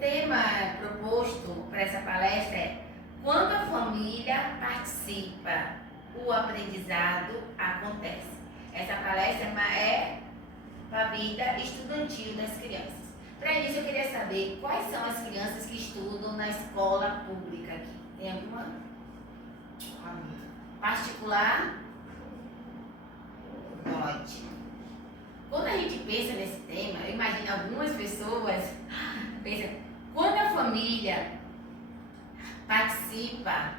O tema proposto para essa palestra é: quando a família participa, o aprendizado acontece. Essa palestra é para a vida estudantil das crianças. Para isso, eu queria saber quais são as crianças que estudam na escola pública aqui. Tem alguma? Particular? Ótimo. Quando a gente pensa nesse tema, eu imagino algumas pessoas pensam, quando a família participa,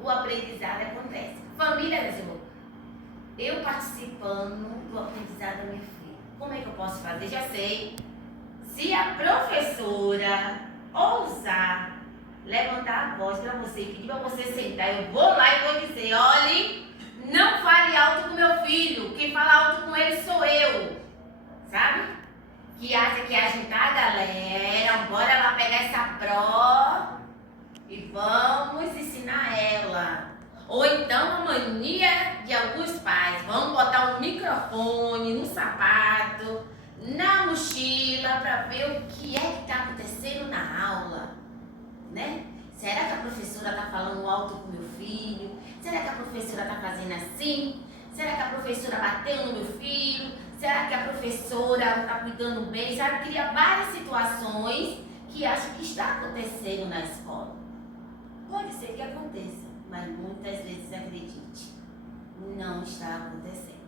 o aprendizado acontece. Família, exemplo, eu participando do aprendizado da minha filha, como é que eu posso fazer? Já sei. Se a professora ousar levantar a voz para você, pedir para você sentar, eu vou lá e vou dizer: olhe, não fale alto com meu filho, quem fala alto com ele sou eu. Sabe? Que acha que ia juntar a galera, bora lá pegar essa pró e vamos ensinar ela. Ou então a mania de alguns pais, vamos botar um microfone no sapato, na mochila, para ver o que é que está acontecendo na aula, né? Será que a professora está falando alto com meu filho? Será que a professora está fazendo assim? Será que a professora bateu no meu filho? Será que a professora está cuidando bem? Sabe? Cria várias situações que acho que está acontecendo na escola. Pode ser que aconteça, mas muitas vezes, acredite, não está acontecendo.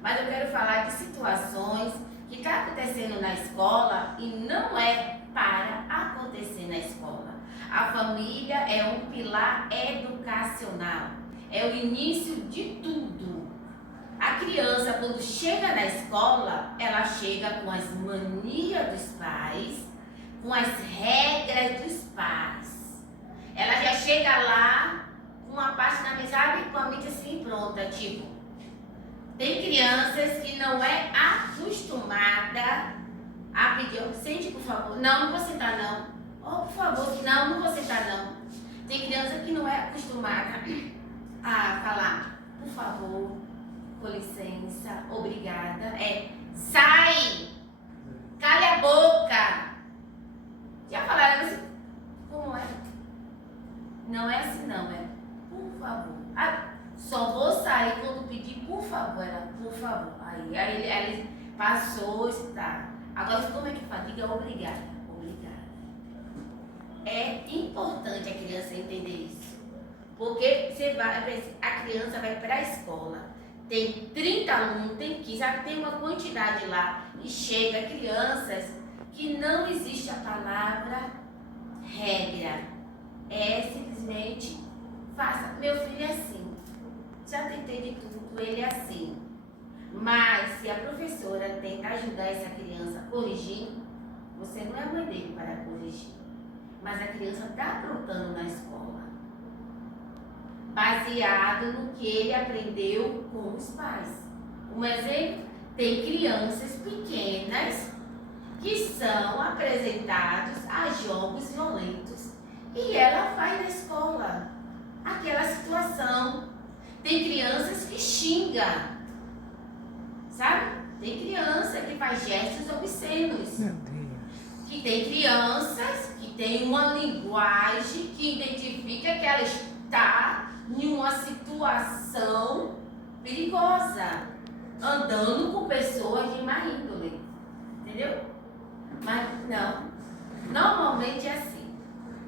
Mas eu quero falar de situações que estão acontecendo na escola e não é para acontecer na escola. A família é um pilar educacional, é o início de tudo. A criança, quando chega na escola, ela chega com as manias dos pais, com as regras dos pais. Ela já chega lá com uma parte na mesada e com a mente assim pronta, tipo, tem crianças que não é acostumada a pedir, sente por favor, não vou sentar não, oh por favor, não vou sentar não. Tem criança que não é acostumada a falar, por favor, com licença, obrigada, sai, cale a boca. Já falaram assim, como é? Não é assim não, por favor. Só vou sair quando pedir por favor, ela, por favor. Aí ele passou, está. Agora como é que faz? Diga obrigada, obrigada. É importante a criança entender isso. Porque a criança vai para a escola. Tem 30 alunos, tem 15, tem uma quantidade lá. E chega crianças que não existe a palavra regra. É simplesmente faça. Meu filho é assim. Já tentei de tudo, ele é assim. Mas se a professora tenta ajudar essa criança corrigindo, você não é a mãe dele para corrigir. Mas a criança está aprontando na escola, baseado no que ele aprendeu com os pais. Um exemplo, tem crianças pequenas que são apresentados a jogos violentos e ela vai na escola aquela situação. Tem crianças que xingam, sabe? Tem criança que faz gestos obscenos. Meu Deus. Que tem crianças que têm uma linguagem que identifica que ela está em uma situação perigosa, andando com pessoas de má índole, entendeu? Mas não, normalmente é assim.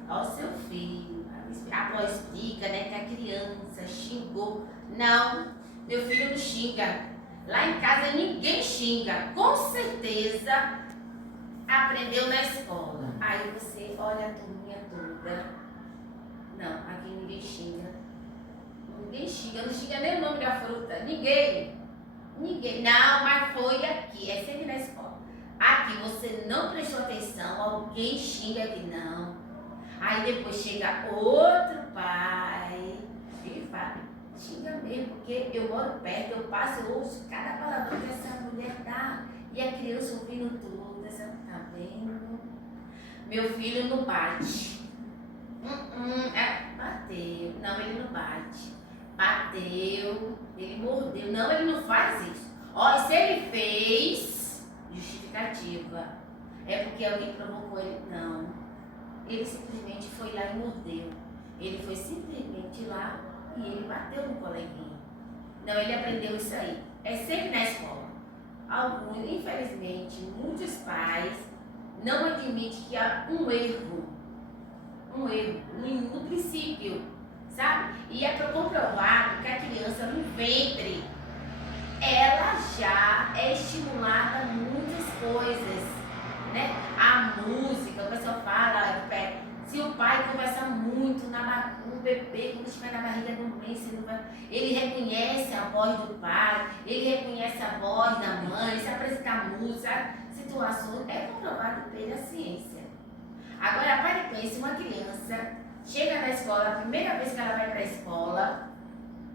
Ó, seu filho, a avó explica, né, que a criança xingou. Não, meu filho não xinga. Lá em casa ninguém xinga. Com certeza aprendeu na escola. Aí você olha a turminha toda. Não, aqui ninguém xinga. Ninguém xinga, não xinga nem o nome da fruta. Ninguém. Não, mas foi aqui. É sempre na escola. Aqui você não prestou atenção, alguém xinga aqui, não. Aí depois chega outro pai e fala, xinga mesmo, porque eu moro perto, eu passo, eu ouço cada palavra que essa mulher dá. E a criança ouvindo tudo, essa tá vendo? Meu filho não bate. Bateu. Não, ele não bate. Bateu, ele mordeu. Não, ele não faz isso. Ó, se ele fez, justificativa. É porque alguém provocou ele. Não. ele simplesmente foi lá e mordeu. Ele foi simplesmente lá e ele bateu no coleguinha. Não, ele aprendeu isso aí. É sempre na escola. Alguns, infelizmente, muitos pais não admitem que há um erro no princípio, sabe? E é comprovado que a criança no ventre, ela já é estimulada a muitas coisas, né? A música, o pessoal fala, se o pai conversa muito um bebê, quando estiver na barriga do mês, ele reconhece a voz do pai, ele reconhece a voz da mãe, se apresentar música, situações, é comprovado pela ciência. Agora, pare e pense, uma criança chega na escola, a primeira vez que ela vai para a escola,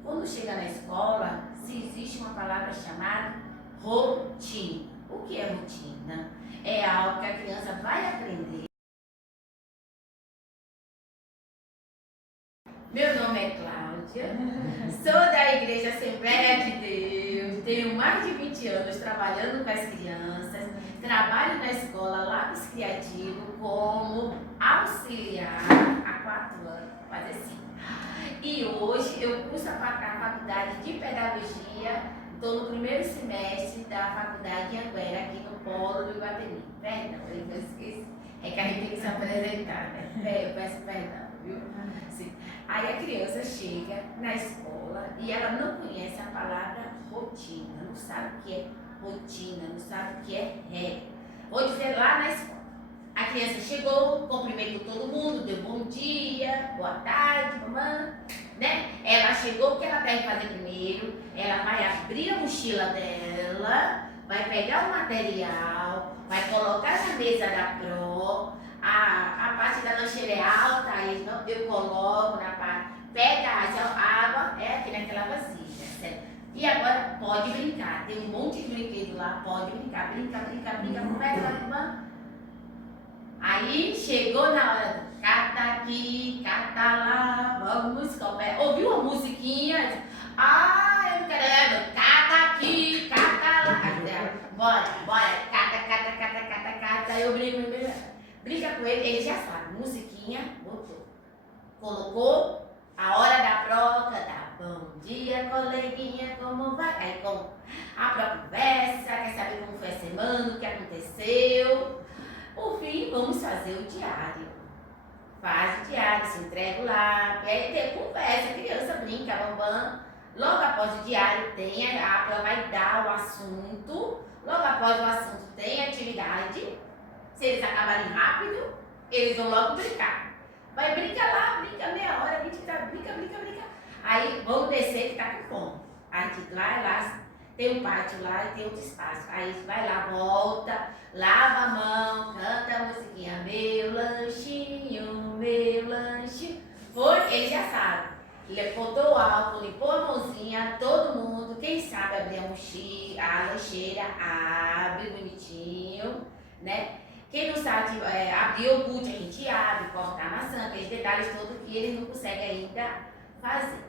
quando chega na escola, se existe uma palavra chamada rotina. O que é rotina? É algo que a criança vai aprender. Meu nome é Cláudia, sou da Igreja Assembleia de Deus, tenho mais de 20 anos trabalhando com as crianças, trabalho na escola Lápis Criativo como auxiliar há 4 anos, quase 5. E hoje eu curso a faculdade de Pedagogia, estou no primeiro semestre da faculdade em Anguera, aqui no Polo do Iguatemi. Perdão, eu esqueci. É que a gente tem que se apresentar, né? Eu peço perdão, viu? Sim. Aí a criança chega na escola e ela não conhece a palavra rotina, não sabe o que é rotina, não sabe o que é regra. Vou dizer lá na escola. A criança chegou, cumprimentou todo mundo, deu bom dia, boa tarde, mamãe, né? Ela chegou, o que ela deve fazer primeiro? Ela vai abrir a mochila dela, vai pegar o material, vai colocar na mesa da Pro, a parte da lancheira é alta, aí eu coloco na parte, pega a água, é aqui naquela vasilha, certo? E agora pode brincar, tem um monte de brinquedo lá, pode brincar, brinca, começa a irmã. Aí chegou na hora do cata aqui, cata lá, vamos comer. Ouviu a musiquinha? Ah, eu não quero, cata aqui, cata lá. Bora, cata. Eu brinca com ele, ele já sabe. Musiquinha, botou. Colocou, a hora da proca, tá? Bom dia, coleguinha, como vai? Aí com a proca conversa, quer saber como foi a semana, o que aconteceu. Por fim, vamos fazer o diário. Faz o diário, se entrega lá, e aí tem conversa, a criança brinca, bambam. Logo após o diário tem a prova, vai dar o assunto. Logo após o assunto tem atividade. Se eles acabarem rápido, eles vão logo brincar. Vai brincar lá, brinca meia hora, brinca. Aí vamos descer que tá com fome. A gente lá, tem um pátio lá e tem outro espaço. Aí vai lá, volta, lava a mão, canta a musiquinha. Meu lanchinho. Foi, ele já sabe. Ele botou o álcool, limpou a mãozinha, todo mundo. Quem sabe abrir a mochila, a lancheira, abre bonitinho, né? Quem não sabe abrir o iogurte, a gente abre, corta a maçã, aqueles detalhes todos que ele não consegue ainda fazer.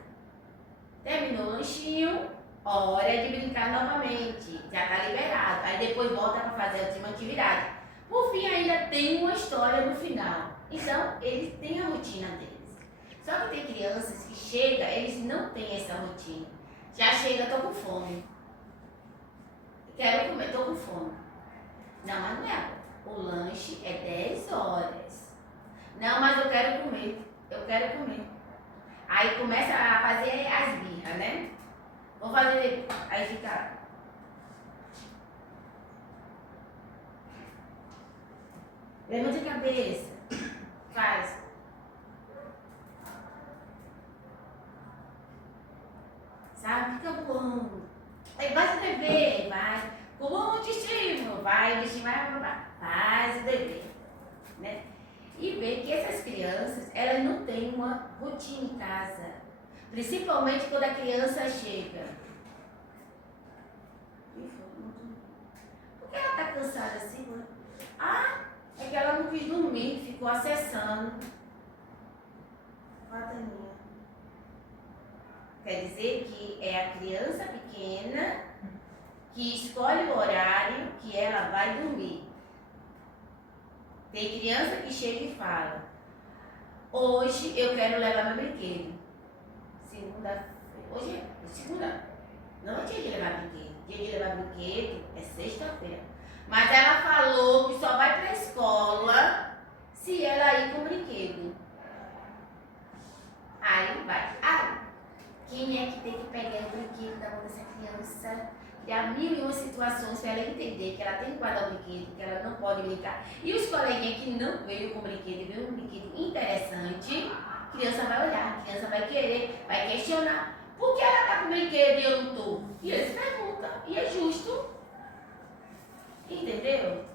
Terminou o lanchinho, hora de brincar novamente, já está liberado. Aí depois volta para fazer a última atividade. Por fim, ainda tem uma história no final. Então, eles têm a rotina deles. Só que tem crianças que chegam, eles não têm essa rotina. Já chega, tô com fome. Quero comer, tô com fome. Não, mas não é. O lanche é 10 horas. Não, mas eu quero comer. Aí começa a fazer as birras, né? Vou fazer. Aí fica. Levanta a cabeça. Faz. Sabe? Fica voando. Aí vai o dever, vai. Com muito estímulo. Vai, o bichinho vai. Faz o dever. Né? E ver que essas crianças, elas não têm uma rotina em casa. Principalmente quando a criança chega. Por que ela está cansada assim, mãe? Ah, é que ela não quis dormir, ficou acessando. Fadaninha. Quer dizer que é a criança pequena que escolhe o horário que ela vai dormir. Tem criança que chega e fala: Hoje eu quero levar meu brinquedo. Segunda-feira. Hoje é segunda. Não é dia de levar brinquedo. Dia de levar brinquedo é sexta-feira. Mas ela falou que só vai pra escola se ela ir com brinquedo. Aí vai. Quem é que tem que pegar o brinquedo da mão dessa criança? Criar mil e uma situações para ela entender que ela tem que guardar o brinquedo, que ela não pode brincar. E os coleguinhas que não veio com brinquedo e veio um brinquedo interessante, a criança vai olhar, a criança vai querer, vai questionar. Por que ela está com brinquedo e eu não estou? E eles perguntam, e é justo. Entendeu?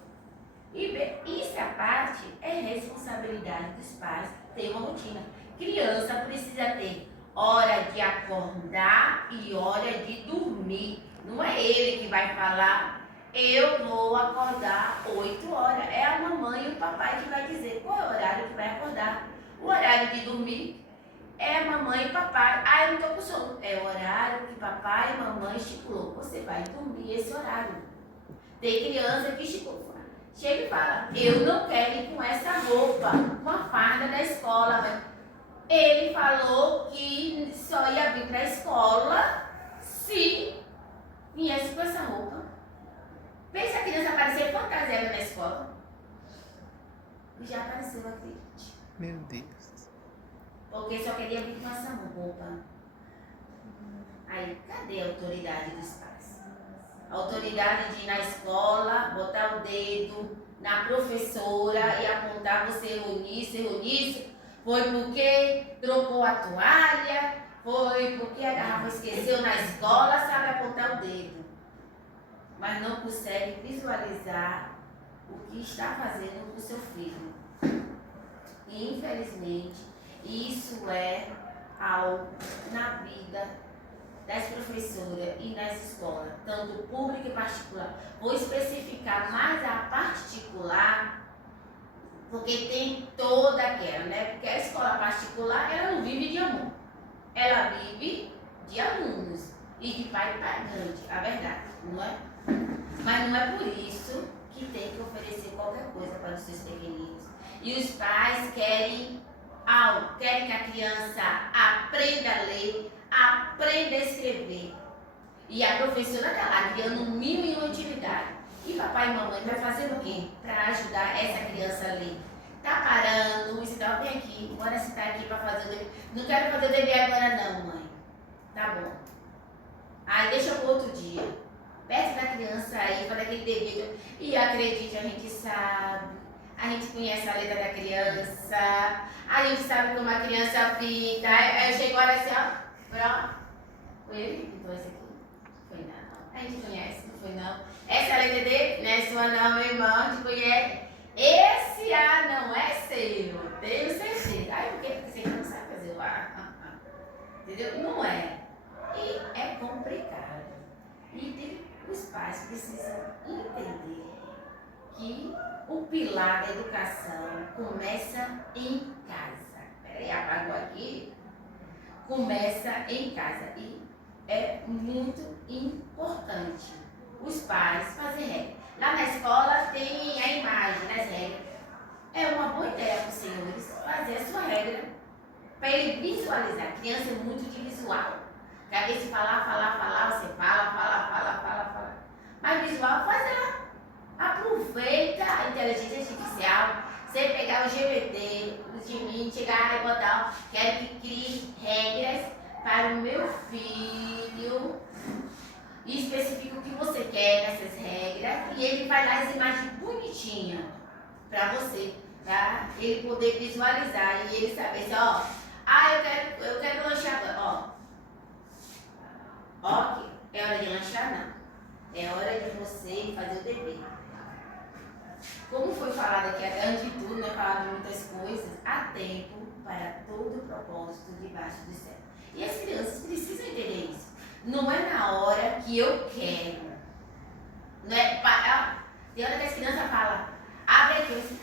E essa parte é responsabilidade dos pais ter uma rotina. Criança precisa ter hora de acordar e hora de dormir. Não é ele que vai falar, eu vou acordar 8 horas. É a mamãe e o papai que vai dizer qual é o horário que vai acordar. O horário de dormir é a mamãe e o papai. Eu não estou com sono. É o horário que papai e mamãe estipulou. Você vai dormir esse horário. Tem criança que estipula. Chega e fala, eu não quero ir com essa roupa, com a farda da escola. Mas ele falou que só ia vir para a escola se viesse com essa roupa. Pensa a criança aparecer fantasiada na escola. Já apareceu, acredite. Meu Deus. Porque só queria vir com essa roupa. Aí, cadê a autoridade dos pais? A autoridade de ir na escola, botar o dedo na professora e apontar, você errou nisso. Foi porque trocou a toalha, foi porque a garrafa esqueceu na escola, sabe apontar o dedo. Mas não consegue visualizar o que está fazendo com o seu filho. E infelizmente, isso é algo na vida das professoras e nas escolas, tanto pública e particular. Vou especificar mais a particular, porque tem toda aquela, né? Porque a escola particular, ela não vive de amor. Ela vive de alunos e de pai pagante, a verdade, não é? Mas não é por isso que tem que oferecer qualquer coisa para os seus pequeninos. E os pais querem que a criança aprenda a ler, aprenda a escrever. E a professora está lá criando um mínimo e uma utilidade. E papai e mamãe vai fazer o quê? Para ajudar essa criança a ler. Tá parando, então vem aqui, bora sentar aqui para fazer o dever. Não quero fazer o dever agora não, mãe. Tá bom. Aí deixa para outro dia. Peça da criança aí, faz aquele dever. E acredite, a gente sabe. A gente conhece a letra da criança. A gente sabe como a criança pinta. Aí eu chego agora assim, ó. Pronto. Foi ele que pintou esse aqui? Foi não. A gente conhece, não foi não. Essa é a letra dele? Não é sua não, meu irmão. A gente conhece. Esse A não é seu. Tenho certeza. Ai, por quê? Porque você não sabe fazer o A. Entendeu? Não é. E é complicado. E os pais precisam entender que o pilar da educação começa em casa. Peraí, apagou aqui. Começa em casa. E é muito importante os pais fazerem regra. Lá na escola tem a imagem das regras. É uma boa ideia para os senhores fazer a sua regra para ele visualizar. A criança é muito de visual. Quer ver se falar, você fala. Mas visual, faz ela. Aproveita a inteligência artificial. Você pegar o GPT, o Gemini, chegar e botar, quero que crie regras para o meu filho. E especifica o que você quer nessas regras. E ele vai dar as imagens bonitinhas para você. Pra ele poder visualizar e ele saber assim, ó. Eu quero lanchar agora, ó, é hora de lanchar não. É hora de você fazer o dever. Como foi falado aqui, antes de tudo, né, falado de muitas coisas, há tempo para todo propósito debaixo do céu. E as crianças precisam entender isso. Não é na hora que eu quero. Não é, tem hora que as crianças falam, abre aqui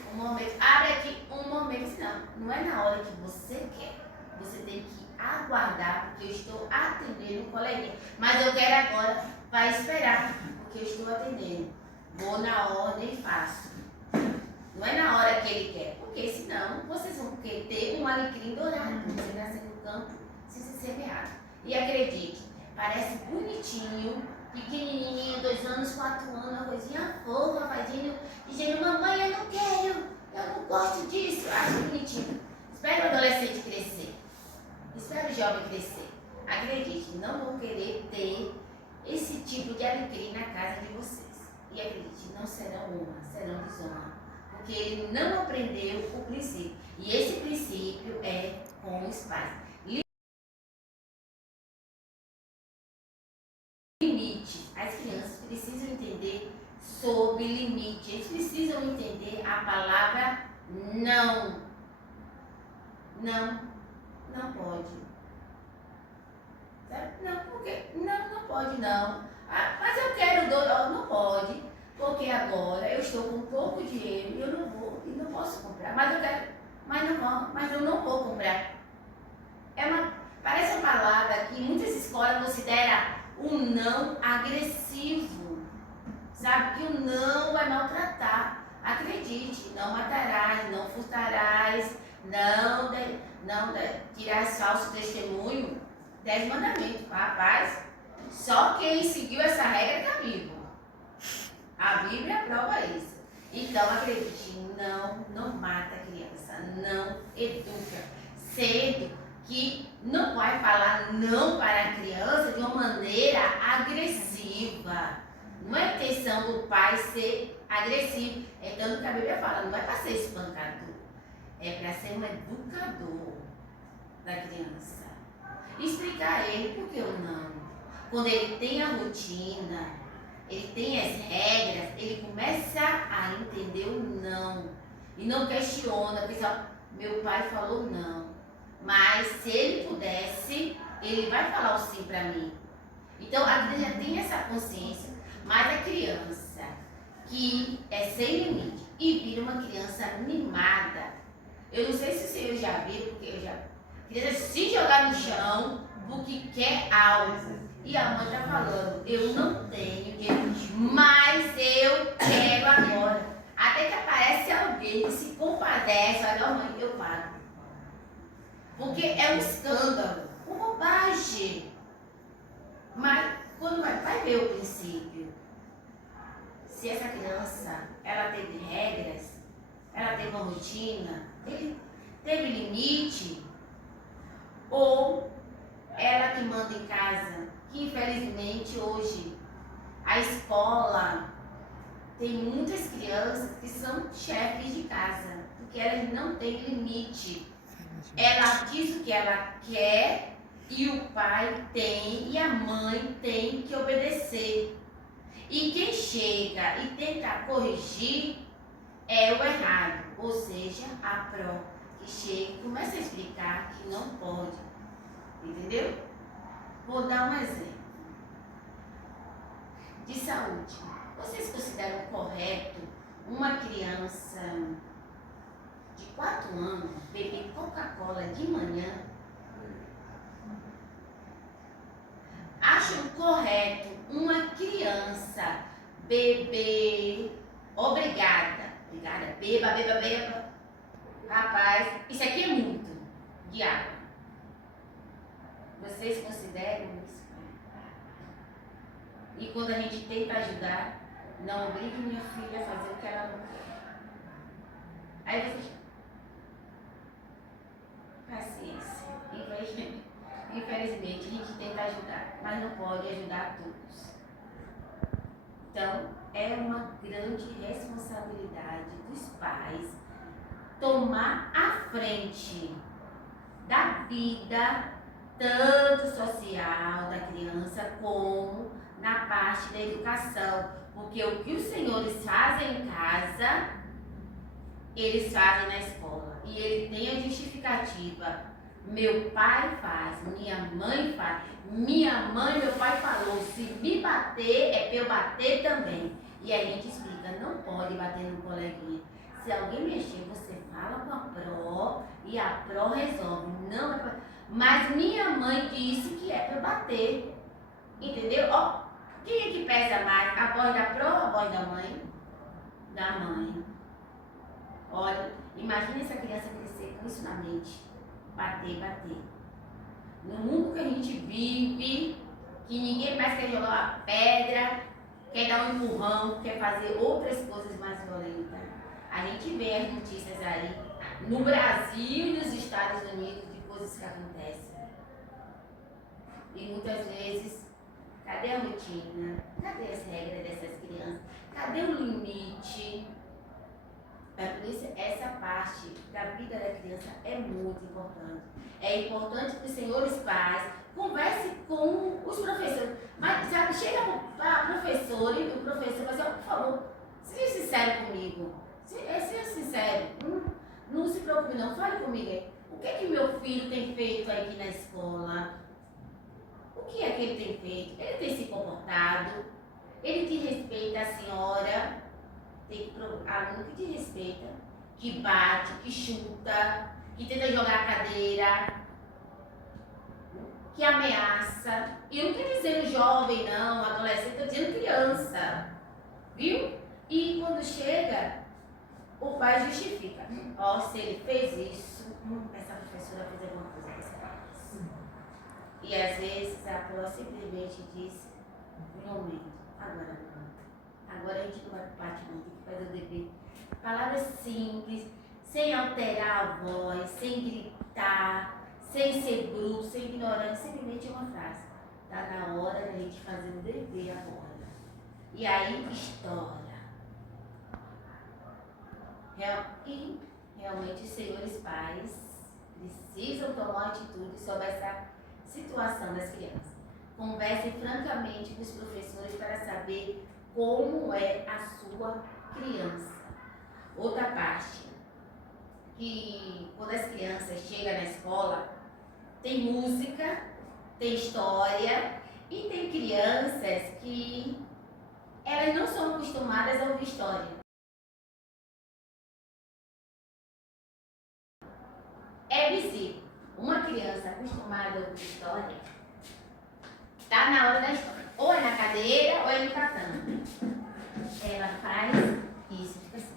um momento, não é na hora que você quer. Você tem que aguardar, porque eu estou atendendo o coleguinha. Mas eu quero agora, vai esperar, porque eu estou atendendo. Vou na ordem e faço. Não é na hora que ele quer. Porque senão vocês vão ter um alecrim dourado. Você nasce no campo, se semeado. E acredite, parece bonitinho, pequenininho, 2 anos, 4 anos, uma coisinha fofa, dizendo, mamãe, eu não quero, eu não gosto disso. Acho bonitinho. Espera o adolescente crescer. Espera o jovem crescer. Acredite, não vão querer ter esse tipo de alecrim na casa de vocês. E acredite, não serão uma, serão desonra. Porque ele não aprendeu o princípio. E esse princípio é com os pais. Limite. As crianças precisam entender sobre limite. Eles precisam entender a palavra não. Não. Não pode. Não, porque não pode não. Ah, mas eu quero não pode, porque agora eu estou com pouco dinheiro e eu não vou e não posso comprar. Mas eu quero, mas eu não vou comprar. Parece uma palavra que muitas escolas consideram o não agressivo. Sabe que o não vai maltratar. Acredite, não matarás, não furtarás, não tirarás falso testemunho. 10 mandamentos, rapaz. Só quem seguiu essa regra está vivo. A Bíblia prova isso. Então, acredite, não mata a criança, não educa. Sendo que não vai falar não para a criança de uma maneira agressiva. Não é intenção do pai ser agressivo. É tanto que a Bíblia fala, não é para ser espancador. É para ser um educador da criança. Explicar a ele por que o não. Quando ele tem a rotina, ele tem as regras, ele começa a entender o não. E não questiona, porque só, meu pai falou não. Mas se ele pudesse, ele vai falar o sim para mim. Então a criança tem essa consciência, mas a criança que é sem limite e vira uma criança mimada. Eu não sei se vocês já viram, porque eu já criança se jogar no chão porque quer algo. E a mãe está falando, eu não tenho dinheiro, mas eu quero agora. Até que aparece alguém que se compadece, olha, mãe, eu pago. Porque é um escândalo, uma bobagem. Mas quando vai ver o princípio, se essa criança, ela teve regras, ela teve uma rotina, teve limite, ou ela que manda em casa, que infelizmente hoje a escola tem muitas crianças que são chefes de casa, porque elas não têm limite. Ela diz o que ela quer e o pai tem e a mãe tem que obedecer. E quem chega e tenta corrigir é o errado, ou seja, a pró, que chega e começa a explicar que não pode. Entendeu? Vou dar um exemplo. De saúde. Vocês consideram correto uma criança de 4 anos beber Coca-Cola de manhã? Acham correto uma criança beber beba. Rapaz, isso aqui é muito de água. Vocês consideram isso? E quando a gente tenta ajudar, não obrigue minha filha a fazer o que ela não quer. Aí você... Paciência. Infelizmente, a gente tenta ajudar, mas não pode ajudar todos. Então, é uma grande responsabilidade dos pais tomar a frente da vida, tanto social da criança, como na parte da educação. Porque o que os senhores fazem em casa, eles fazem na escola. E ele tem a justificativa. Meu pai faz, minha mãe faz. Minha mãe, meu pai falou, se me bater, é para eu bater também. E a gente explica, não pode bater no coleguinha. Se alguém mexer, você fala com a pró e a pró resolve. Não é pra... Mas minha mãe disse que é para eu bater. Entendeu? Ó, quem é que pesa mais? A voz da pró ou a voz da mãe? Da mãe. Olha, Imagina essa criança crescer com isso na mente. Bater, bater. No mundo que a gente vive, que ninguém mais quer jogar uma pedra, quer dar um empurrão, quer fazer outras coisas mais violentas. A gente vê as notícias aí, no Brasil e nos Estados Unidos, de coisas que acontecem. E muitas vezes, cadê a rotina? Cadê as regras dessas crianças? Cadê o limite? É por isso essa parte da vida da criança é muito importante. É importante que os senhores pais conversem com os professores. Mas, sabe, chega para a professora e o professor vai dizer, por favor, seja sincero comigo. Seja sincero. Não se preocupe não, fale comigo. O que é que meu filho tem feito aqui na escola? O que é que ele tem feito? Ele tem se comportado? Ele te respeita a senhora? Tem aluno que te respeita, que bate, que chuta, que tenta jogar a cadeira, que ameaça. E eu não estou dizendo jovem, não, adolescente, estou dizendo criança. Viu? E quando chega, o pai justifica. Ó, se ele fez isso, essa professora fez alguma coisa com essa criança. E às vezes a prova simplesmente diz, no momento, agora não. Agora a gente não vai para parte, não, tem que fazer o dever. Palavras simples, sem alterar a voz, sem gritar, sem ser bruto, sem ignorante, simplesmente uma frase. Está na hora da gente fazer o dever agora. E aí estoura. E realmente os senhores pais precisam tomar atitude sobre essa situação das crianças. Conversem francamente com os professores para saber como é a sua criança. Outra parte, que quando as crianças chegam na escola, tem música, tem história e tem crianças que elas não são acostumadas a ouvir história. É visível. Uma criança acostumada a ouvir história, está na hora da história. Ou é na cadeira ou é no tatame. Ela faz isso, fica assim.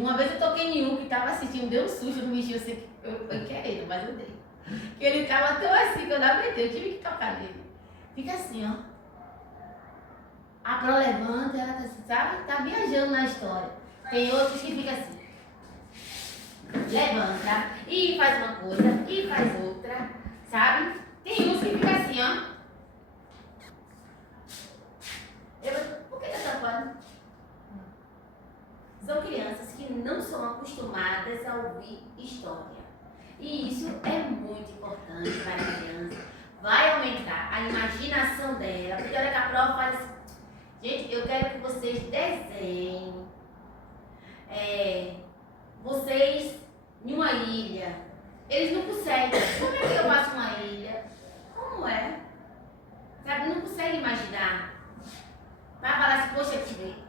Uma vez eu toquei em um que estava assistindo, deu um susto no bichinho, eu querendo, mas eu dei. Ele estava tão assim que eu não aguentei, eu tive que tocar nele. Fica assim, ó. A Pro levanta, ela tá assim, sabe? Tá viajando na história. Tem outros que ficam assim. Levanta e faz uma coisa e faz outra, sabe? Tem uns que ficam assim, ó. Por que tá tampando? São crianças que não são acostumadas a ouvir história. E isso é muito importante para a criança. Vai aumentar a imaginação dela. Porque olha que a prova fala assim, gente, eu quero que vocês desenhem vocês em uma ilha. Eles não conseguem. Como é que eu faço uma ilha? Como é? Sabe, não consegue imaginar. Vai falar assim, poxa,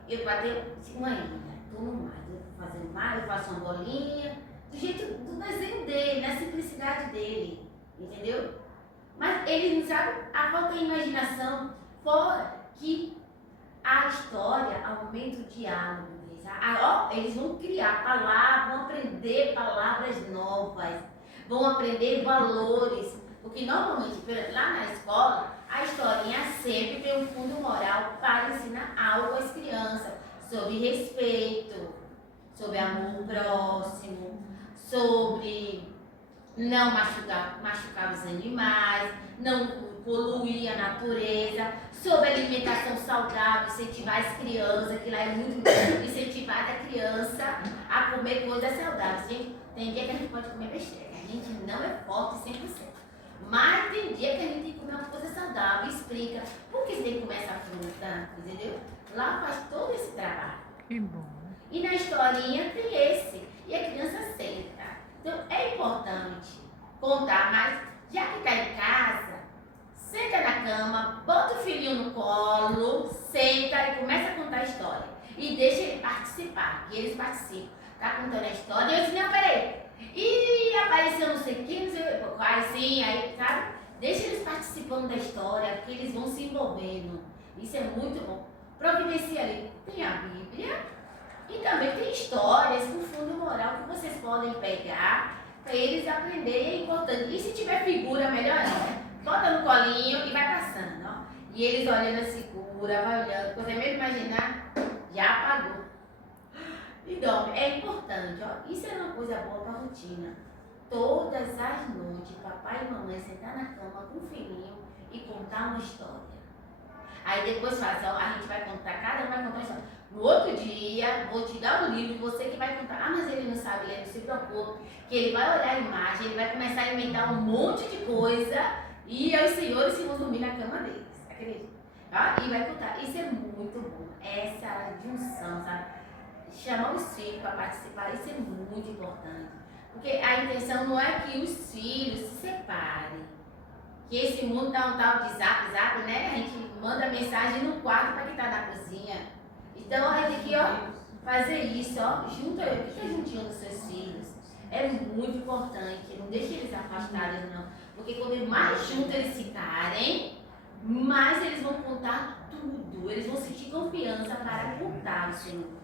eu batei uma ilha. Estou no mar, eu vou fazer o mar, eu faço uma bolinha. Do jeito do desenho dele, na simplicidade dele. Entendeu? Mas eles não sabem a falta de imaginação. Fora que a história aumenta o diálogo deles. Eles vão criar palavras, vão aprender palavras novas, vão aprender valores. Porque normalmente lá na escola, a historinha sempre tem um fundo moral para ensinar algo às crianças. Sobre respeito, sobre amor próximo, sobre não machucar os animais, não poluir a natureza, sobre alimentação saudável, incentivar as crianças, que lá é muito importante, incentivar a criança a comer coisas saudáveis. Gente, tem dia que a gente pode comer besteira, a gente não é forte 100%. Mas tem dia que a gente tem que comer uma coisa saudável, explica por que você tem que comer essa fruta, entendeu? Lá faz todo esse trabalho. Que bom. E na historinha tem esse. E a criança senta. Então é importante contar, mas já que está em casa, senta na cama, bota o filhinho no colo, senta e começa a contar a história. E deixa ele participar. E eles participam. Tá contando a história. E eu disse, não, peraí. E apareceu não sei o que, não sei o que, assim, aí, sabe? Deixa eles participando da história, porque eles vão se envolvendo. Isso é muito bom. Providencia ali. Tem a Bíblia e também também tem histórias com fundo moral que vocês podem pegar para eles aprenderem, é importante. E se tiver figura, melhor ainda. Bota no colinho e vai passando, ó. E eles olhando a figura, vai olhando. Quando é mesmo imaginar, já apagou. Então, é importante, ó. Isso é uma coisa boa para a rotina. Todas as noites, papai e mamãe sentar na cama com o filhinho e contar uma história. Aí depois faz, ó, a gente vai contar, cada um vai contar uma história. No outro dia, vou te dar um livro, você que vai contar. Ah, mas ele não sabe ler, não se preocupe. Que ele vai olhar a imagem, ele vai começar a inventar um monte de coisa e os senhores vão dormir na cama deles. Acredita? Tá? E vai contar. Isso é muito bom. Essa junção, sabe? Chamar os filhos para participar, isso é muito importante. Porque a intenção não é que os filhos se separem. Que esse mundo dá um tal de zap, né? A gente manda mensagem no quarto para quem está na cozinha. Então a gente tem que, ó, fazer isso, ó, fica juntinho dos seus filhos. É muito importante, não deixe eles afastados, não. Porque quando mais juntos eles ficarem, mais eles vão contar tudo. Eles vão sentir confiança para contar os senhores.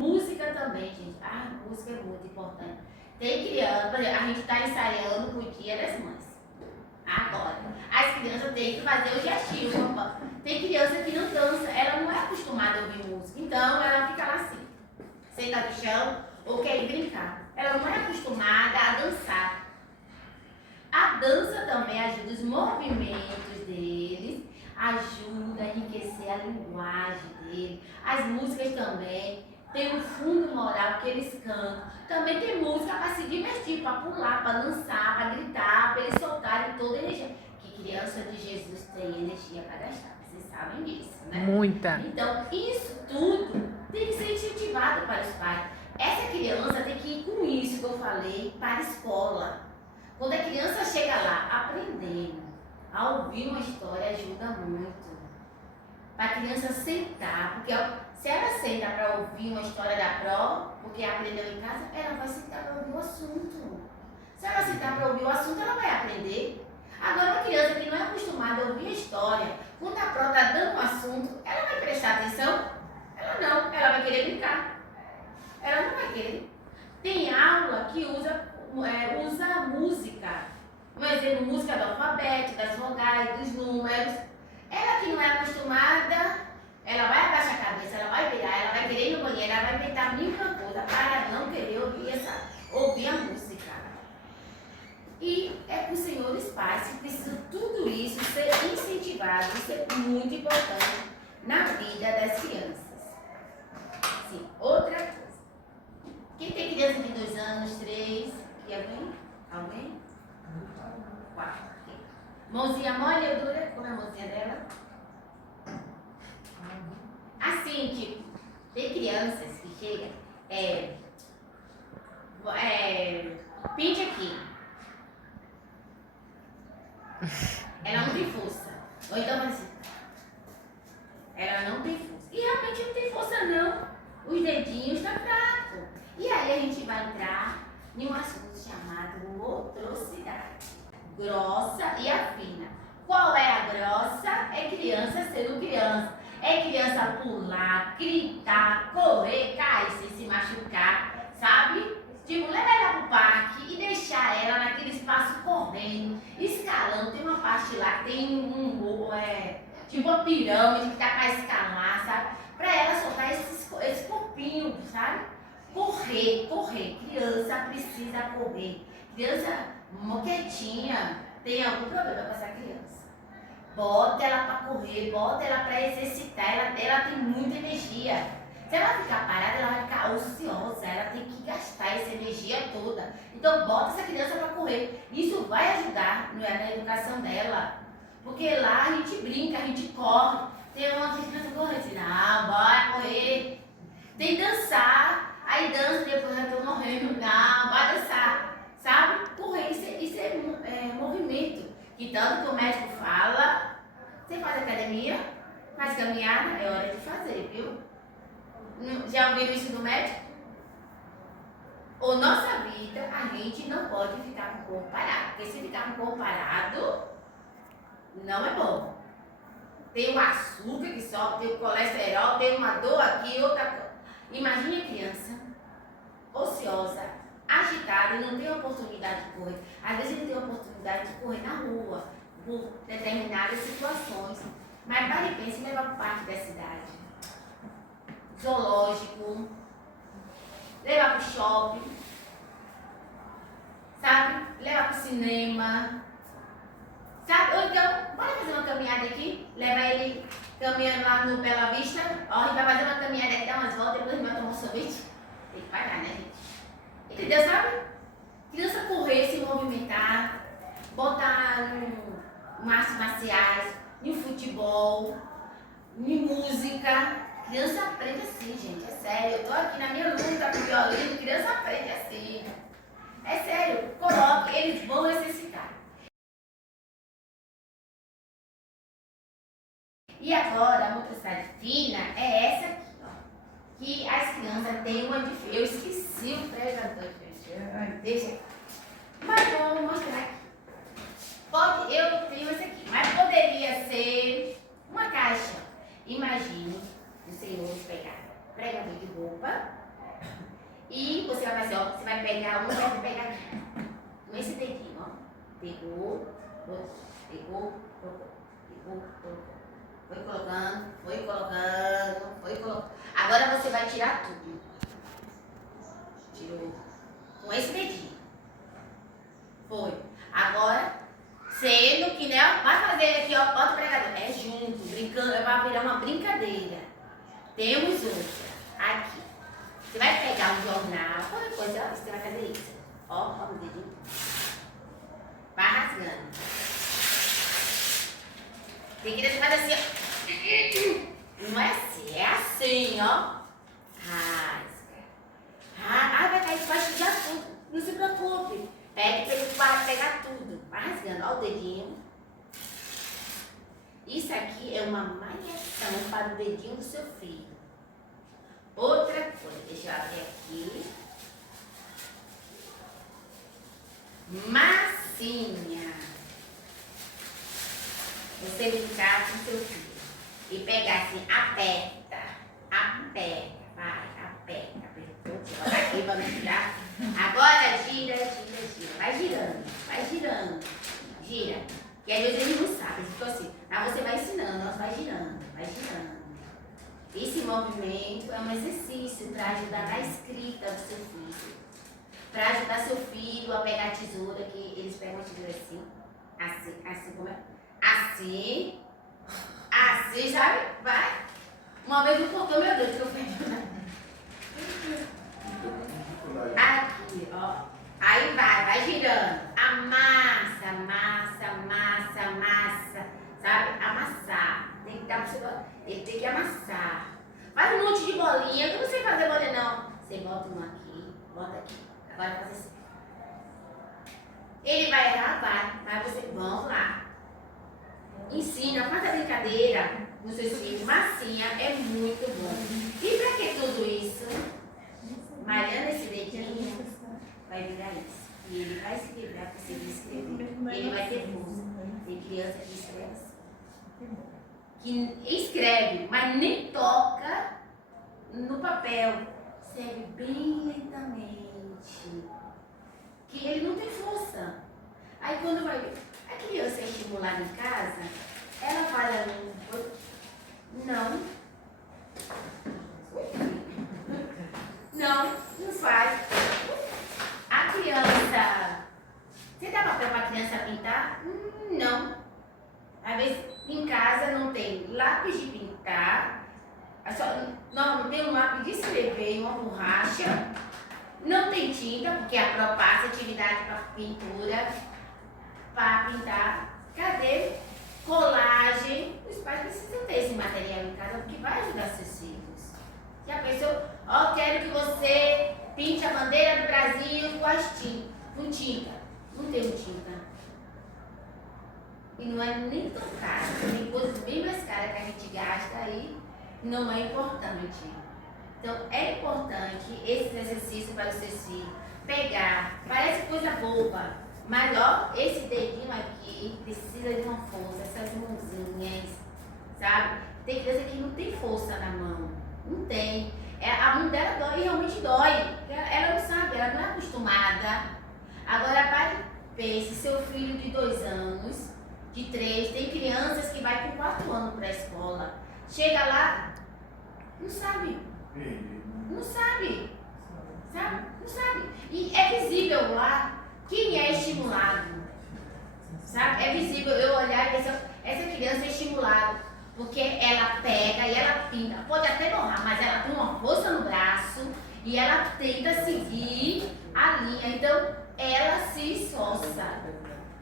Música também, gente. Ah, música é muito importante. Tem criança, por exemplo, a gente está ensaiando pro Dia das Mães. Agora, as crianças têm que fazer o gestinho. Tem criança que não dança, ela não é acostumada a ouvir música. Então, ela fica lá assim, senta no chão ou quer ir brincar. Ela não é acostumada a dançar. A dança também ajuda os movimentos deles, ajuda a enriquecer a linguagem deles. As músicas também tem um fundo moral que eles cantam. Também tem música para se divertir, para pular, para dançar, para gritar, para eles soltarem toda a energia. Que criança de Jesus tem energia para gastar, vocês sabem disso, né? Muita. Então, isso tudo tem que ser incentivado para os pais. Essa criança tem que ir com isso que eu falei para a escola. Quando a criança chega lá aprendendo a ouvir uma história, ajuda muito. Para a criança sentar, porque se ela senta para ouvir uma história da pró, porque aprendeu em casa, ela vai sentar para ouvir o assunto. Se ela sentar para ouvir o assunto, ela vai aprender. Agora, uma criança que não é acostumada a ouvir a história, quando a pró está dando um assunto, ela vai prestar atenção? Ela não, ela vai querer brincar. Ela não vai querer. Tem aula que usa música. Um exemplo, música do alfabeto, das vogais, dos números. Ela que não é acostumada, ela vai abaixar a cabeça, ela vai virar, ela vai querer ir no banheiro, ela vai inventar mil coisa para não querer ouvir a música. E é para os senhores pais que precisam tudo isso ser incentivado, isso é muito importante na vida das crianças. Sim, outra coisa. Quem tem criança de 2 anos, 3, e alguém? Alguém? 4. Mãozinha mole ou dura? Como é a mãozinha dela? Assim, tipo, tem crianças que chegam, pinte aqui. Ela não tem força. Ou então assim, ela não tem força. E realmente não tem força não. Os dedinhos estão fracos. E aí a gente vai entrar em um assunto chamado motricidade. Grossa e a fina. Qual é a grossa? É criança sendo criança. É criança pular, gritar, correr, cair sem se machucar, sabe? Tipo, levar ela pro parque e deixar ela naquele espaço correndo, escalando. Tem uma parte lá que tem tipo uma pirâmide que dá pra escalar, sabe? Pra ela soltar esse corpinho, sabe? Correr. Criança precisa correr. Criança moquetinha tem algum problema com essa criança. Bota ela para correr, bota ela para exercitar, ela tem muita energia. Se ela ficar parada, ela vai ficar ociosa, ela tem que gastar essa energia toda. Então bota essa criança para correr. Isso vai ajudar na educação dela. Porque lá a gente brinca, a gente corre. Tem uma criança correndo, não, bora correr. Tem dançar, aí dança, depois eu tô morrendo, não, vai dançar. Sabe? Correr, isso é movimento. Que tanto que o médico fala, você faz academia, faz caminhada, é hora de fazer, viu? Já ouviram isso do médico? Ou nossa vida, a gente não pode ficar com o corpo parado. Porque se ficar com o corpo parado, não é bom. tem o açúcar que sobe, tem o colesterol, tem uma dor aqui, outra coisa. Imagine a criança ociosa, agitada e não tem oportunidade de correr. Às vezes ele tem oportunidade de correr na rua, por determinadas situações. Mas pare e pense em levar para o parque da cidade, zoológico, levar para o shopping, sabe? Levar para o cinema, sabe? Ou então, bora fazer uma caminhada aqui, leva ele caminhando lá no Bela Vista, ó, a gente vai fazer uma caminhada aqui, dar umas voltas, depois a gente vai tomar um sorvete. Tem que pagar, né, gente? Entendeu, sabe? Criança correr, se movimentar, botar em artes marciais, em futebol, em música. Criança aprende assim, gente, é sério. Eu tô aqui na minha luta com o violino, criança aprende assim. É sério, coloque, eles vão necessitar. E agora, a motricidade fina é essa aqui, ó. Que as crianças têm uma dificuldade. Eu esqueci o pregador, gente. Deixa aqui. Mas vou mostrar aqui. Eu tenho esse aqui, mas poderia ser uma caixa. Imagine os senhores pegar pregador de roupa e você vai fazer, ó, você vai pegar um e vai pegar aqui. Com esse dedinho, ó. Pegou, colocou, pegou, colocou, pegou, colocou. Foi colocando, foi colocando, foi colocando. Agora você vai tirar tudo. Tirou com esse dedinho. Foi. Agora, sendo que, né, vai fazer aqui, ó, bota o pregador. É junto, brincando, vai virar uma brincadeira. Temos outra. Aqui. Você vai pegar um jornal, qualquer coisa, ó, você vai fazer isso. Ó o dedinho. Vai rasgando. Tem que deixar assim, ó. Não é assim, é assim, ó. Rasga. Ah, vai cair debaixo de tudo. Não se preocupe. Pede pra ele pegar tudo. Vai rasgando. Ó o dedinho. Isso aqui é uma malhação para o dedinho do seu filho. Outra coisa, deixa eu abrir aqui. Massinha. Você brincar com seu filho e pegar assim, aperta, vai, apertou, bota aqui, vamos girar. Agora gira, vai girando, gira. E às vezes ele não sabe, ele ficou assim, aí você vai ensinando, nós vai girando. Esse movimento é um exercício para ajudar na escrita do seu filho, para ajudar seu filho a pegar a tesoura, que eles pegam a tesoura assim como é? Assim, sabe? Vai. Uma vez não contou, meu Deus, que eu fiz. Aqui, ó. Aí vai girando. Amassa. Sabe? Amassar. Tem que dar pra você. Ele tem que amassar. Faz um monte de bolinha. Eu não sei fazer bolinha, não. Você bota uma aqui, bota aqui. Agora faz assim. Ele vai errar, vai. Mas você, vamos lá. Ensina, faz a brincadeira com seus filhos. Massinha é muito bom. E pra que tudo isso? Malhando esse dedinho, vai virar isso. E ele vai se livrar para conseguir escrever. Ele vai ter força. Tem criança que escreve assim. Que escreve, mas nem toca no papel. Escreve bem lentamente. Que ele não tem força. Aí quando vai ver. A criança é estimulada em casa, ela fala, não faz. A criança, você dá papel para a criança pintar? Não. Às vezes em casa não tem lápis de pintar, não tem um lápis de escrever, uma borracha, não tem tinta, porque a pró passa atividade para pintura, para pintar. Cadê? Colagem. Os pais precisam ter esse material em casa porque vai ajudar seus filhos. Já pensou? Ó, quero que você pinte a bandeira do Brasil com tinta. Não tem tinta. E não é nem tão caro. Tem coisas bem mais caras que a gente gasta aí. Não é importante. Então é importante esse exercício para os seus filhos. Pegar. Parece coisa boba. Mas ó, esse dedinho aqui precisa de uma força, essas mãozinhas, sabe? Tem criança que não tem força na mão, não tem. A mão dela dói, realmente dói. Ela não sabe, ela não é acostumada. Agora, pare e pense, seu filho de 2 anos, de 3, tem crianças que vai com 4 anos para a escola. Chega lá, não sabe. Não sabe. Sabe? Não sabe. E é visível lá quem é estimulado. Sabe? É visível eu olhar e essa criança é estimulada. Porque ela pega e ela pinta. Pode até borrar, mas ela tem uma força no braço e ela tenta seguir a linha. Então, ela se esforça.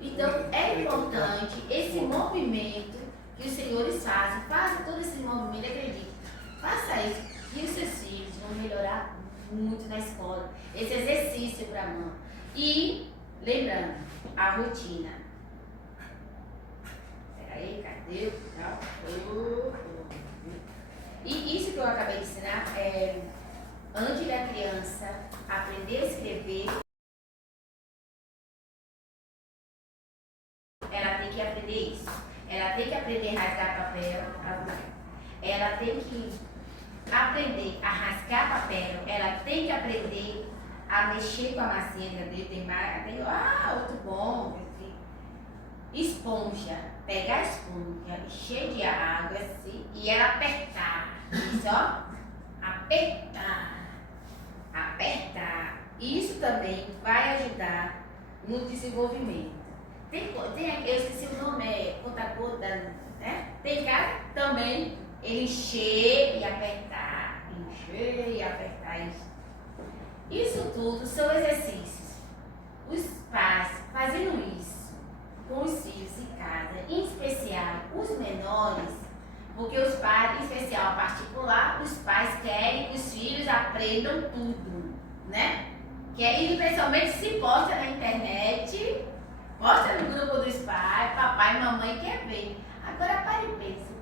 Então, é importante esse movimento que os senhores fazem. Faça todo esse movimento, acredite. Faça isso. E os seus filhos vão melhorar muito na escola. Esse exercício para a mão. E, lembrando, a rotina. Peraí, cadê? E isso que eu acabei de ensinar é, antes da criança aprender a escrever, ela tem que aprender isso. Ela tem que aprender a rasgar papel. Ela tem que aprender a rasgar papel. Ela tem que aprender a mexer com a massinha dele. Outro bom. Esponja. Pegar a esponja, encher de água assim, e ela apertar. Isso, ó. Apertar. Apertar. Isso também vai ajudar no desenvolvimento. Eu esqueci o nome, é conta-gota, né? Tem cara também, ele encher e apertar. Encher e apertar. Isso tudo são exercícios. Os pais fazendo isso com os filhos em casa, em especial os menores, porque os pais, em especial a particular, os pais querem que os filhos aprendam tudo, né? E especialmente se posta na internet, posta no grupo dos pais, papai e mamãe quer ver. Agora pare e pense,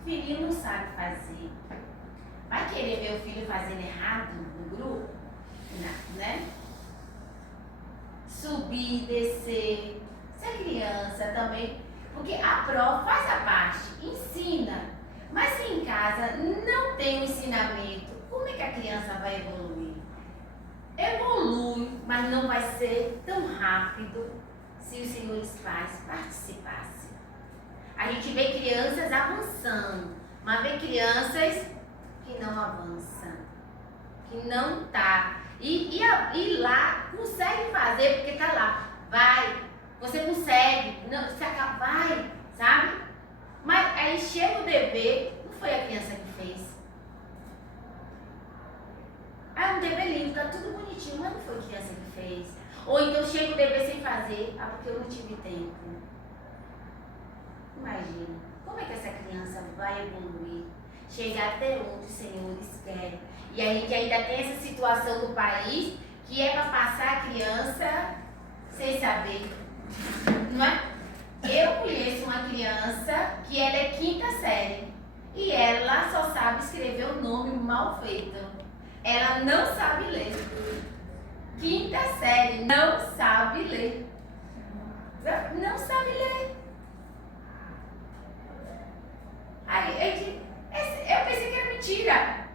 o filhinho não sabe fazer. Vai querer ver o filho fazendo errado no grupo? Não, né? Subir, descer. Se a criança também, porque a prova faz a parte, ensina, mas se em casa não tem um ensinamento, como é que a criança vai evoluir? Evolui, mas não vai ser tão rápido se os senhores pais participassem. A gente vê crianças avançando, mas vê crianças que não avançam, que não tá. E lá consegue fazer porque tá lá, vai. Você consegue, não, você acaba, vai, sabe? Mas aí chega o dever, não foi a criança que fez. Um dever lindo, tá tudo bonitinho, mas não foi a criança que fez. Ou então chega o dever sem fazer, porque eu não tive tempo. Imagina, como é que essa criança vai evoluir? Chegar até onde os senhores querem. E a gente ainda tem essa situação do país, que é para passar a criança sem saber. Não é? Eu conheço uma criança que ela é 5ª série e ela só sabe escrever o nome mal feito. Ela não sabe ler. 5ª série, não sabe ler. Não sabe ler. Aí eu pensei que era mentira.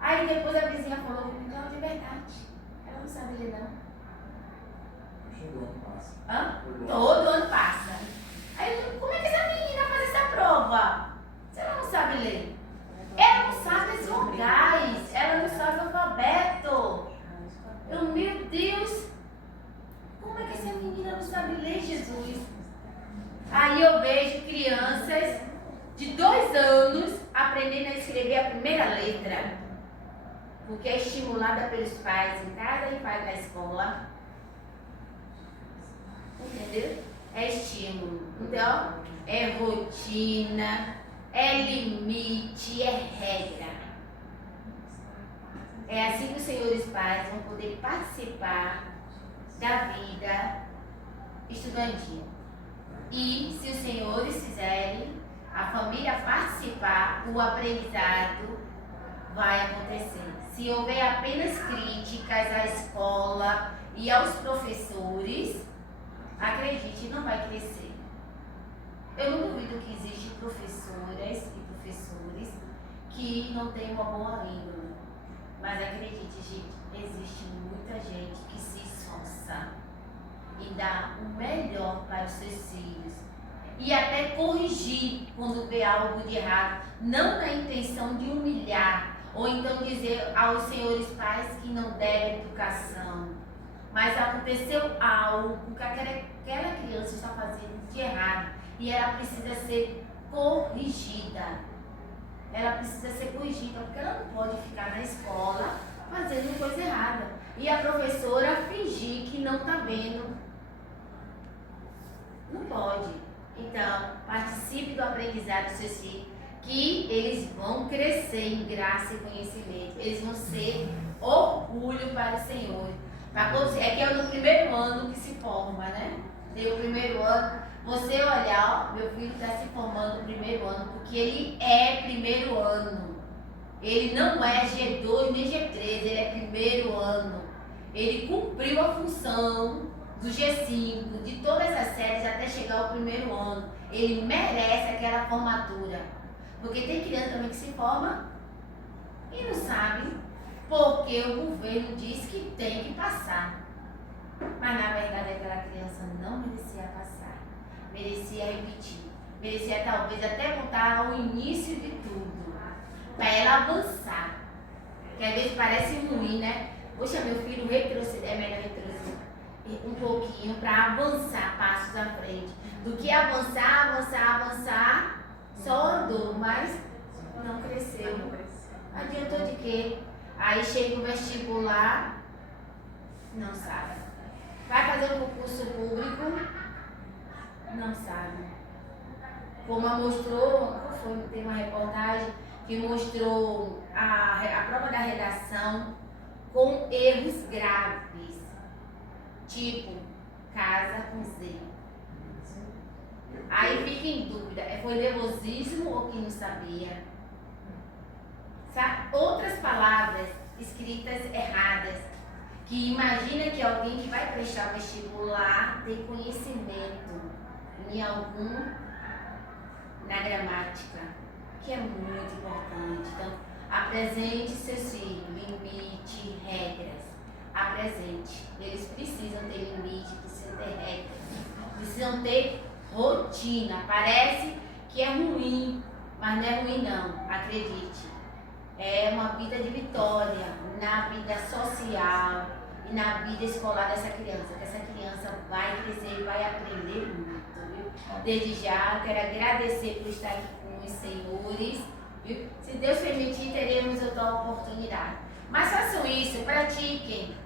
Aí depois a vizinha falou comigo, não, de verdade. Ela não sabe ler não. Todo ano passa. Aí, como é que essa menina faz essa prova? Se ela não sabe ler? Ela não sabe as vogais, ela não sabe o alfabeto. Meu Deus, como é que essa menina não sabe ler, Jesus? Aí eu vejo crianças de 2 anos aprendendo a escrever a primeira letra, porque é estimulada pelos pais em casa e pai na escola. Entendeu? É estímulo. Então, é rotina, é limite, é regra. É assim que os senhores pais vão poder participar da vida estudantil. E se os senhores fizerem, a família participar, o aprendizado vai acontecer. Se houver apenas críticas à escola e aos professores, acredite, não vai crescer. Eu não duvido que existem professoras e professores que não têm uma boa índole. Mas acredite, gente, existe muita gente que se esforça e dá o melhor para os seus filhos. E até corrigir quando vê algo de errado. Não na intenção de humilhar ou então dizer aos senhores pais que não deram educação. Mas aconteceu algo que aquela criança está fazendo de errado e ela precisa ser corrigida. Ela precisa ser corrigida porque ela não pode ficar na escola fazendo coisa errada. E a professora fingir que não está vendo. Não pode. Então, participe do aprendizado dos seus filhos, que eles vão crescer em graça e conhecimento. Eles vão ser orgulho para o Senhor. É que é no primeiro ano que se forma, né? Tem o primeiro ano. Você olhar, ó, meu filho está se formando no primeiro ano, porque ele é primeiro ano. Ele não é G2 nem G3, ele é primeiro ano. Ele cumpriu a função do G5, de todas as séries até chegar ao primeiro ano. Ele merece aquela formatura. Porque tem criança também que se forma e não sabe, porque o governo diz que tem que passar. Mas na verdade aquela criança não merecia passar, merecia repetir, merecia talvez até voltar ao início de tudo, para ela avançar. Que às vezes parece ruim, né? Poxa, meu filho retroceder, é melhor retroceder um pouquinho para avançar passos à frente, do que avançar, só andou, mas não cresceu. Adiantou de quê? Aí chega o vestibular, não sabe. Vai fazer um concurso público, não sabe. Como mostrou, tem uma reportagem que mostrou a prova da redação com erros graves, tipo casa com Z. Aí fica em dúvida, foi nervosismo ou que não sabia? Sabe? Outras palavras escritas erradas, que imagina que alguém que vai prestar vestibular tem conhecimento em algum na gramática, que é muito importante. Então, apresente seus filhos, limite, regras. Apresente. Eles precisam ter limite, precisam ter regras, precisam ter rotina. Parece que é ruim, mas não é ruim não, acredite. É uma vida de vitória na vida social e na vida escolar dessa criança. Que essa criança vai crescer e vai aprender muito, viu? Desde já, quero agradecer por estar aqui com os senhores, viu? Se Deus permitir, teremos outra oportunidade. Mas façam isso, pratiquem.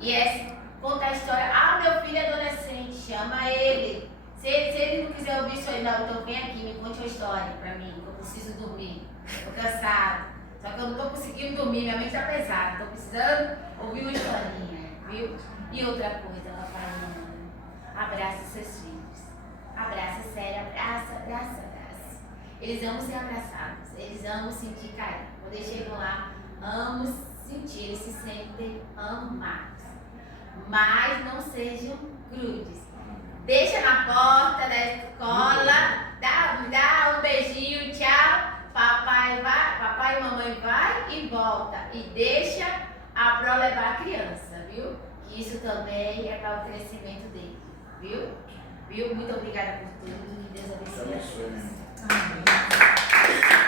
E conta a história. Ah, meu filho é adolescente, chama ele. Se ele não quiser ouvir isso aí, não, então vem aqui, me conte uma história pra mim, que eu preciso dormir. Estou cansado. Só que eu não estou conseguindo dormir, minha mente está pesada. Estou precisando ouvir uma historinha, viu? E outra coisa, papai e mamãe, abraça seus filhos. Abraça, sério, abraça. Eles amam ser abraçados, eles amam sentir carinho. Quando eles chegam lá, amam sentir, eles se sentem amados. Mas não sejam grudes. Deixa na porta da escola, dá um beijinho, tchau. Papai e mamãe vai e volta. E deixa a pró levar a criança, viu? Que isso também é para o crescimento dele, viu? Muito obrigada por tudo. Que Deus abençoe. Amém.